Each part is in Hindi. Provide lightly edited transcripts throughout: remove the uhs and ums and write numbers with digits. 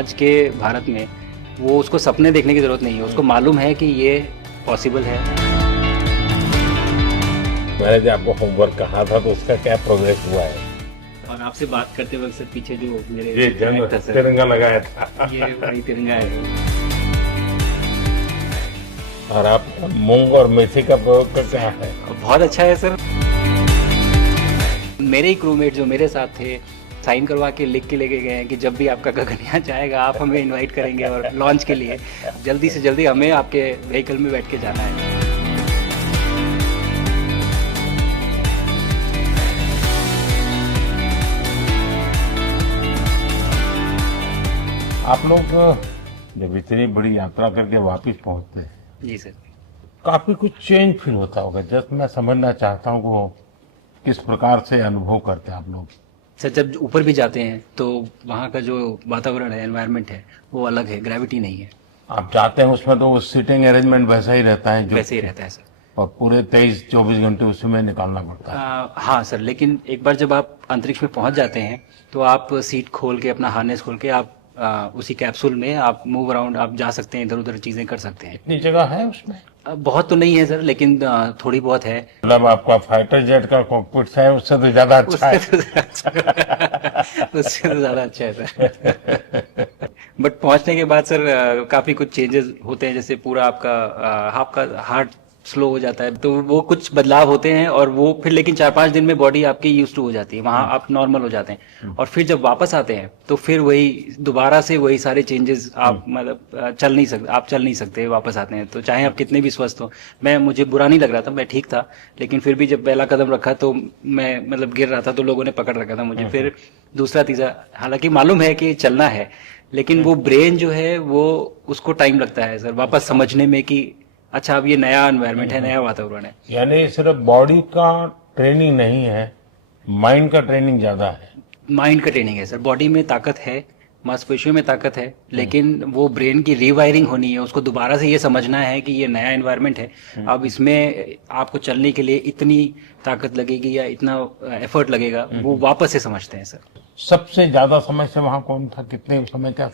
आज के भारत में वो उसको सपने देखने की ज़रूरत नहीं है, उसको मालूम है कि ये पॉसिबल है। मैंने जो आपको होमवर्क कहा था तो उसका क्या प्रोग्रेस हुआ है? और आपसे बात करते वक्त सर पीछे जो मेरे ये जंग था सर, तिरंगा लगाया था ये वही तिरंगा है। और आप मूंग और मेथी का प्रयोग का क्या है? बहुत अच्छा है सर। मेरे ही क्रूमेट जो मेरे साथ थे साइन करवा के लिख के लेके गए हैं कि जब भी आपका गगनयान जाएगा आप हमें इनवाइट करेंगे और लॉन्च के लिए जल्दी से जल्दी हमें आपके व्हीकल में बैठ के जाना है। आप लोग जब इतनी बड़ी यात्रा करके वापस पहुंचते हैं, जी सर। काफी कुछ चेंज फील होता होगा। जस्ट मैं समझना चाहता हूँ वो किस प्रकार से अनुभव करते हैं आप लोग। सर जब ऊपर भी जाते हैं तो वहाँ का जो वातावरण है, एनवायरनमेंट है, वो अलग है, ग्रेविटी नहीं है। आप जाते हैं उसमें तो वो सीटिंग अरेंजमेंट वैसा ही रहता है जो वैसे ही रहता है सर। और पूरे 23-24 घंटे उसमें निकालना पड़ता है। हाँ सर, लेकिन एक बार जब आप अंतरिक्ष में पहुँच जाते हैं तो आप सीट खोल के अपना हार्नेस खोल के आप उसी कैप्सूल में आप मूव अराउंड आप जा सकते हैं, इधर उधर चीज़ें कर सकते हैं। इतनी जगह है उसमें? बहुत तो नहीं है सर, लेकिन थोड़ी बहुत है। मतलब आपका फाइटर जेट का कॉकपिट है उससे तो ज्यादा अच्छा है। उससे तो ज़्यादा अच्छा है सर। बट पहुंचने के बाद सर काफ़ी कुछ चेंजेस होते हैं, जैसे पूरा आपका हार्ट स्लो हो जाता है, तो वो कुछ बदलाव होते हैं और वो फिर लेकिन 4-5 दिन में बॉडी आपकी यूज टू हो जाती है, वहाँ आप नॉर्मल हो जाते हैं। और फिर जब वापस आते हैं तो फिर वही दोबारा से वही सारे चेंजेस आप मतलब चल नहीं सकते वापस आते हैं, तो चाहे आप कितने भी स्वस्थ हो। मुझे बुरा नहीं लग रहा था, मैं ठीक था, लेकिन फिर भी जब पहला कदम रखा तो मैं मतलब गिर रहा था तो लोगों ने पकड़ रखा था मुझे। फिर दूसरा तीसरा, हालांकि मालूम है कि चलना है, लेकिन वो ब्रेन जो है वो उसको टाइम लगता है सर वापस समझने में कि अच्छा अब ये नया एनवायरनमेंट है, नया वातावरण है। यानी सिर्फ बॉडी का ट्रेनिंग नहीं है, माइंड का ट्रेनिंग ज्यादा है। माइंड का ट्रेनिंग है सर। बॉडी में ताकत है, मांसपेशियों में ताकत है, लेकिन वो ब्रेन की रीवायरिंग होनी है, उसको दोबारा से ये समझना है कि ये नया एनवायरनमेंट है। अब इसमें आपको चलने के लिए इतनी ताकत लगेगी या इतना एफर्ट लगेगा, वो वापस से समझते हैं सर। सबसे ज्यादा समय से वहां कौन था? कितने समय का?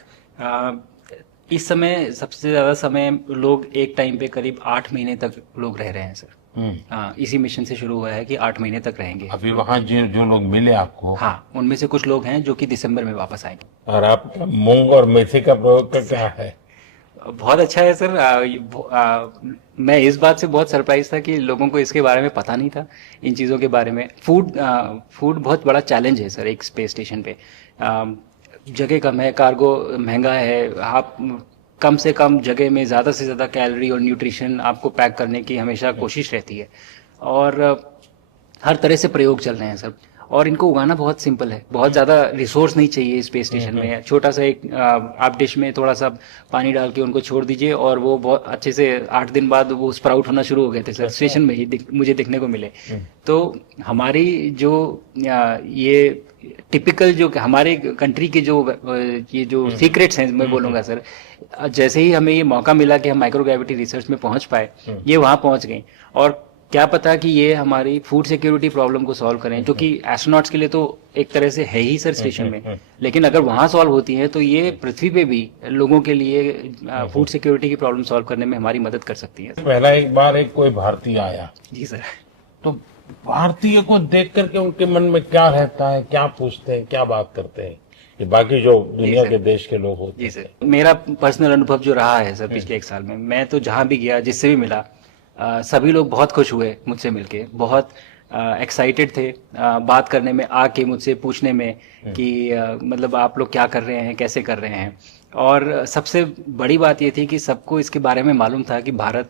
इस समय सबसे ज्यादा समय लोग एक टाइम पे करीब 8 महीने तक लोग रह रहे हैं सर। हाँ, इसी मिशन से शुरू हुआ है कि 8 महीने तक रहेंगे। अभी वहाँ जो लोग मिले आपको? हाँ, उनमें से कुछ लोग हैं जो कि दिसंबर में वापस आएंगे। और आप मूंग और मेथी का प्रयोग का क्या है? बहुत अच्छा है सर। मैं इस बात से बहुत सरप्राइज था कि लोगों को इसके बारे में पता नहीं था, इन चीज़ों के बारे में। फूड बहुत बड़ा चैलेंज है सर एक स्पेस स्टेशन पे। जगह कम है, कार्गो महंगा है, आप कम से कम जगह में ज़्यादा से ज़्यादा कैलोरी और न्यूट्रिशन आपको पैक करने की हमेशा कोशिश रहती है, और हर तरह से प्रयोग चल रहे हैं सर। और इनको उगाना बहुत सिंपल है, बहुत ज़्यादा रिसोर्स नहीं चाहिए स्पेस स्टेशन में। छोटा सा एक आप डिश में थोड़ा सा पानी डाल के उनको छोड़ दीजिए और वो बहुत अच्छे से 8 दिन बाद वो स्प्राउट होना शुरू हो गए थे सर, स्टेशन में ही मुझे देखने को मिले। तो हमारी जो ये टिपिकल जो हमारे कंट्री के जो ये जो सीक्रेट्स हैं, मैं बोलूँगा सर, जैसे ही हमें ये मौका मिला कि हम माइक्रोग्रेविटी रिसर्च में पहुँच पाए, ये वहाँ पहुँच गई। और क्या पता कि ये हमारी फूड सिक्योरिटी प्रॉब्लम को सॉल्व करें, जो कि एस्ट्रोनॉट्स के लिए तो एक तरह से है ही सर स्टेशन में, लेकिन अगर वहाँ सॉल्व होती है तो ये पृथ्वी पे भी लोगों के लिए फूड सिक्योरिटी की प्रॉब्लम सॉल्व करने में हमारी मदद कर सकती है। पहला एक बार कोई भारतीय आया, जी सर, तो भारतीय को देख करके उनके मन में क्या रहता है, क्या पूछते हैं, क्या बात करते हैं, ये बाकी जो दुनिया के देश के लोग होते हैं? जी सर, मेरा पर्सनल अनुभव जो रहा है सर पिछले 1 साल में, मैं तो जहाँ भी गया, जिससे भी मिला, सभी लोग बहुत खुश हुए मुझसे मिलके, बहुत एक्साइटेड थे बात करने में, आके मुझसे पूछने में कि मतलब आप लोग क्या कर रहे हैं, कैसे कर रहे हैं। और सबसे बड़ी बात ये थी कि सबको इसके बारे में मालूम था कि भारत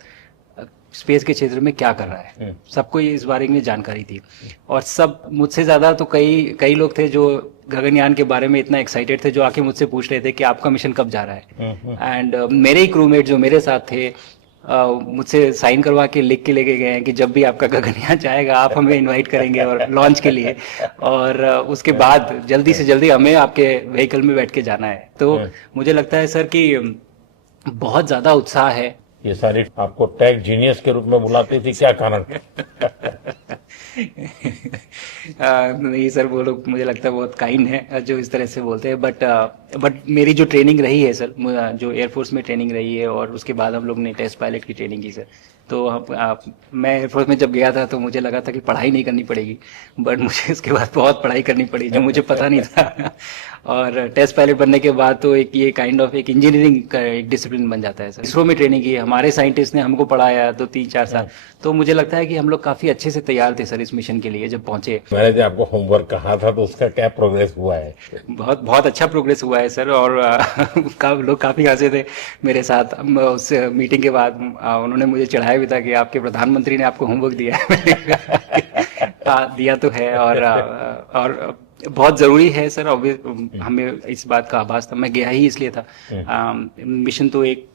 स्पेस के क्षेत्र में क्या कर रहा है, सबको इस बारे में जानकारी थी। और सब मुझसे ज़्यादा तो कई लोग थे जो गगनयान के बारे में इतना एक्साइटेड थे, जो आके मुझसे पूछ रहे थे कि आपका मिशन कब जा रहा है। एंड मेरे ही क्रूमेट जो मेरे साथ थे मुझसे साइन करवा के लिख के लेके गए हैं कि जब भी आपका गगनयान जाएगा आप हमें इनवाइट करेंगे और लॉन्च के लिए, और उसके बाद जल्दी से जल्दी हमें आपके व्हीकल में बैठ के जाना है। तो मुझे लगता है सर कि बहुत ज़्यादा उत्साह है। ये सारी आपको टेक जीनियस के रूप में बुलाती थी, क्या कारण? नहीं सर, वो लोग मुझे लगता है बहुत काइंड है जो इस तरह से बोलते हैं, बट मेरी जो ट्रेनिंग रही है सर, जो एयरफोर्स में ट्रेनिंग रही है और उसके बाद हम लोग ने टेस्ट पायलट की ट्रेनिंग की सर। तो मैं एयरफोर्स में जब गया था तो मुझे लगा था कि पढ़ाई नहीं करनी पड़ेगी, बट मुझे इसके बाद बहुत पढ़ाई करनी पड़ी जो मुझे पता नहीं था। और टेस्ट पायलट बनने के बाद तो एक ये काइंड ऑफ एक इंजीनियरिंग का एक डिसिप्लिन बन जाता है सर। इसरो में ट्रेनिंग की, हमारे साइंटिस्ट ने हमको पढ़ाया 2-3-4 साल, तो मुझे लगता है कि हम लोग काफी अच्छे से तैयार थे सर इस मिशन के लिए जब पहुंचे। मैंने जो आपको होमवर्क कहा था तो उसका क्या प्रोग्रेस हुआ है? बहुत बहुत अच्छा प्रोग्रेस हुआ है सर, और लोग काफी हंसे थे मेरे साथ। उस मीटिंग के बाद उन्होंने मुझे चढ़ाया भी था कि आपके प्रधानमंत्री ने आपको होमवर्क दिया है। मैंने कहा, हाँ, दिया तो है, और बहुत जरूरी है सर। हमें इस बात का आभास था, मैं गया ही इसलिए था। मिशन तो एक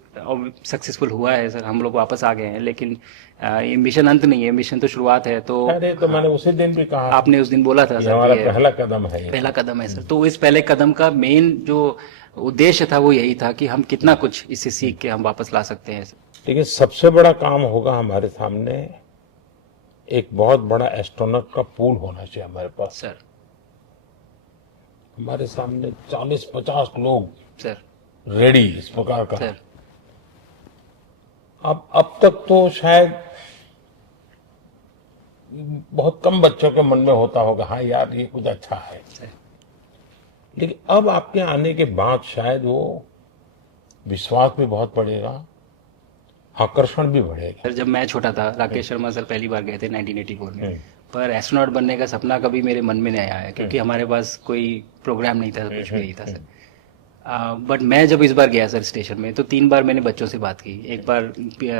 सक्सेसफुल हुआ है सर, हम लोग वापस आ गए हैं, लेकिन ये मिशन अंत नहीं है, मिशन तो शुरुआत है। तो अरे तो मैंने उसी दिन भी कहा, आपने उस दिन बोला था ये सर, हमारा कि पहला कदम है। पहला कदम है सर। तो इस पहले कदम का मेन जो उद्देश्य था वो यही था कि हम कितना कुछ इससे सीख के हम वापस ला सकते हैं सर। लेकिन सबसे बड़ा काम होगा हमारे सामने, एक बहुत बड़ा एस्ट्रोनॉट का पूल होना चाहिए हमारे पास सर। हमारे सामने 40-50 लोग सर। रेडी इस प्रकार का। सर। अब तक तो शायद बहुत कम बच्चों के मन में होता होगा, हाँ यार ये कुछ अच्छा है, लेकिन अब आपके आने के बाद शायद वो विश्वास भी बहुत बढ़ेगा, आकर्षण भी बढ़ेगा। सर, जब मैं छोटा था, राकेश शर्मा सर पहली बार गए थे 1984 में, पर एस्ट्रोनॉट बनने का सपना कभी मेरे मन में नहीं आया, क्योंकि हमारे पास कोई प्रोग्राम नहीं था, कुछ भी नहीं था सर। बट मैं जब इस बार गया सर स्टेशन में, तो 3 बार मैंने बच्चों से बात की। एक बार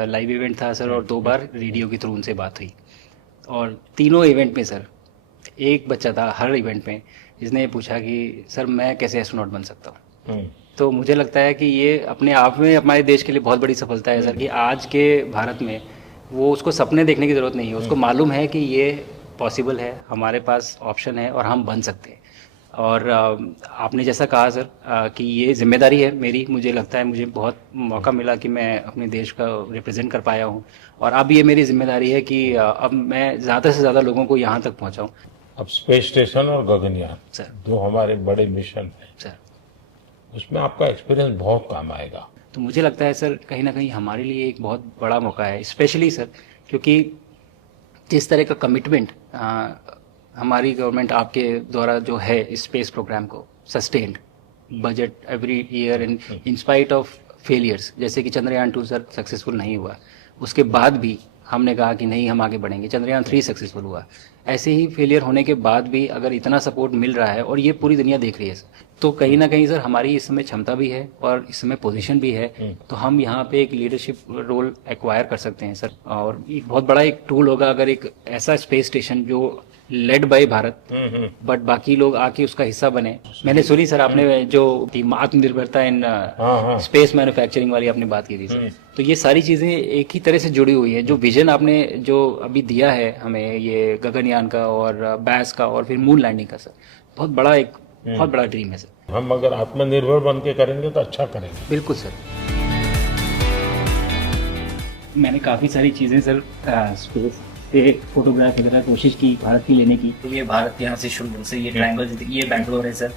लाइव इवेंट था सर, और 2 बार रेडियो के थ्रू उनसे बात हुई। और तीनों इवेंट में सर एक बच्चा था हर इवेंट में जिसने पूछा कि सर मैं कैसे एस्ट्रोनॉट बन सकता हूँ। तो मुझे लगता है कि ये अपने आप में हमारे देश के लिए बहुत बड़ी सफलता है सर, कि आज के भारत में वो उसको सपने देखने की ज़रूरत नहीं है, उसको मालूम है कि ये पॉसिबल है, हमारे पास ऑप्शन है और हम बन सकते हैं। और आपने जैसा कहा सर कि ये जिम्मेदारी है मेरी, मुझे लगता है मुझे बहुत मौका मिला कि मैं अपने देश का रिप्रेजेंट कर पाया हूँ, और अब ये मेरी जिम्मेदारी है कि अब मैं ज़्यादा से ज़्यादा लोगों को यहाँ तक पहुँचाऊँ। अब स्पेस स्टेशन और गगनयान सर, जो हमारे बड़े मिशन हैं सर, उसमें आपका एक्सपीरियंस बहुत काम आएगा। तो मुझे लगता है सर कहीं ना कहीं हमारे लिए एक बहुत बड़ा मौका है, स्पेशली सर क्योंकि जिस तरह का कमिटमेंट हमारी गवर्नमेंट आपके द्वारा जो है इस स्पेस प्रोग्राम को sustained budget every year in spite of failures, जैसे कि चंद्रयान 2 सर सक्सेसफुल नहीं हुआ, उसके बाद भी हमने कहा कि नहीं हम आगे बढ़ेंगे, चंद्रयान 3 सक्सेसफुल हुआ। ऐसे ही फेलियर होने के बाद भी अगर इतना सपोर्ट मिल रहा है और ये पूरी दुनिया देख रही है सर, तो कहीं ना कहीं सर हमारी इस समय क्षमता भी है और इस समय पोजीशन भी है, तो हम यहाँ पे एक लीडरशिप रोल एक्वायर कर सकते हैं सर। और एक बहुत बड़ा एक टूल होगा अगर एक ऐसा स्पेस स्टेशन जो लेड बाय भारत बट बाकी लोग आके उसका हिस्सा बने। मैंने सुनी सर आपने जो आत्मनिर्भरता इन स्पेस मैन्युफैक्चरिंग वाली आपने बात की थी सर, तो ये सारी चीजें एक ही तरह से जुड़ी हुई है। जो विजन आपने जो अभी दिया है हमें ये गगनयान का और बैस का और फिर मून लैंडिंग का सर, बहुत बड़ा ड्रीम है सर। हम अगर आत्मनिर्भर बन के करेंगे तो अच्छा करेंगे। बिल्कुल सर। मैंने काफ़ी सारी चीज़ें सर स्पेस पे फोटोग्राफ वगैरह कोशिश की भारत की लेने की। तो ये भारत यहाँ से शुरू से ये ट्रायंगल, ये बैंगलोर है सर,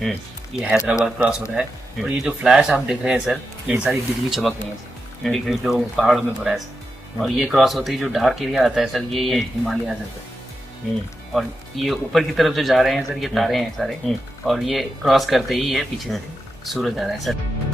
ये हैदराबाद क्रॉस हो रहा है, और ये जो फ्लैश आप देख रहे हैं सर ये सारी बिजली चमक रही है सर, बिजली जो पहाड़ों में हो रहा है सर। और ये क्रॉस होते ही जो डार्क एरिया आता है सर ये हिमालय आ जाता है, और ये ऊपर की तरफ जो जा रहे हैं सर ये तारे हैं सारे, और ये क्रॉस करते ही ये पीछे से सूरज आ रहा है सर।